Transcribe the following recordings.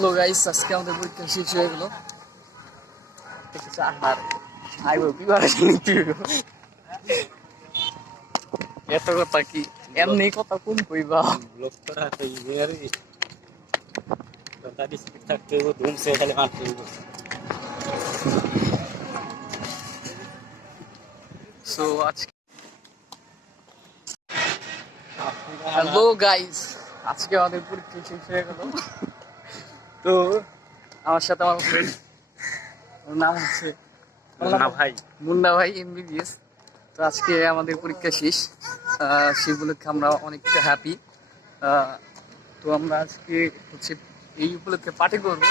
Hello guys, আজকে আমাদের পরীক্ষা শেষ হয়ে গেল। এত কথা কি এমনি কথা কোন কইবা ব্লক করা তো ইমেয়ারে তাড়াতাড়ি স্পিড থাকতে হবে, ধুম সে খালি মারতে হবে। সো আজকে হ্যালো গাইস, আজকে আমাদের পরীক্ষা শেষ হয়ে গেল। তো আমার সাথে আমার ফ্রেন্ড, ওর নাম হচ্ছে মুন্না ভাই এমবিবিএস। তো আজকে আমাদের পরীক্ষা শেষ, সেই উপলক্ষে আমরা অনেকটা হ্যাপি। তো আমরা আজকে হচ্ছে এই উপলক্ষে পার্টি করবো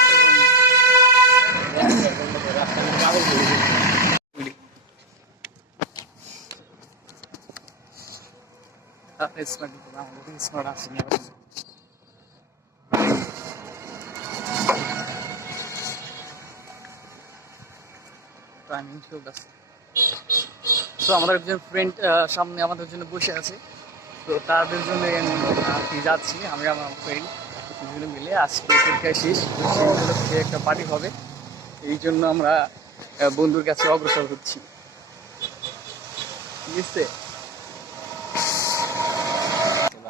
তো আমাদের একজন ফ্রেন্ড সামনে আমাদের জন্য বসে আছে। তো তাদের জন্য আমি যাচ্ছি, আমি আমার ফ্রেন্ড দুজনে মিলে আজকে পরীক্ষা শেষ, সেই উপলক্ষে একটা পার্টি হবে। এই জন্য আমরা বন্ধুর কাছে অগ্রসর হচ্ছি। ঠিক আছে,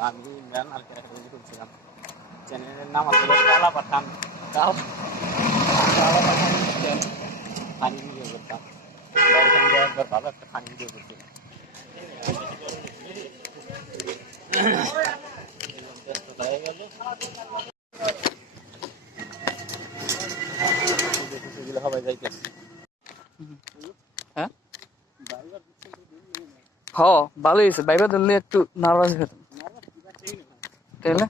আমি ইমরান আর ক্যারেক্টার করছিলাম। চ্যানেলের নাম আসলে কালা পাঠান, ফানি ভিডিও করতাম। একবার ভালো একটা ফানি ভিডিও করছিলাম। হয়ে গেল সেগুলো সবাই যাইতেছে। হ্যাঁ ভালোই হয়েছে। বাইরে ধরলে একটু নার্ভাস হতাম, তাই না?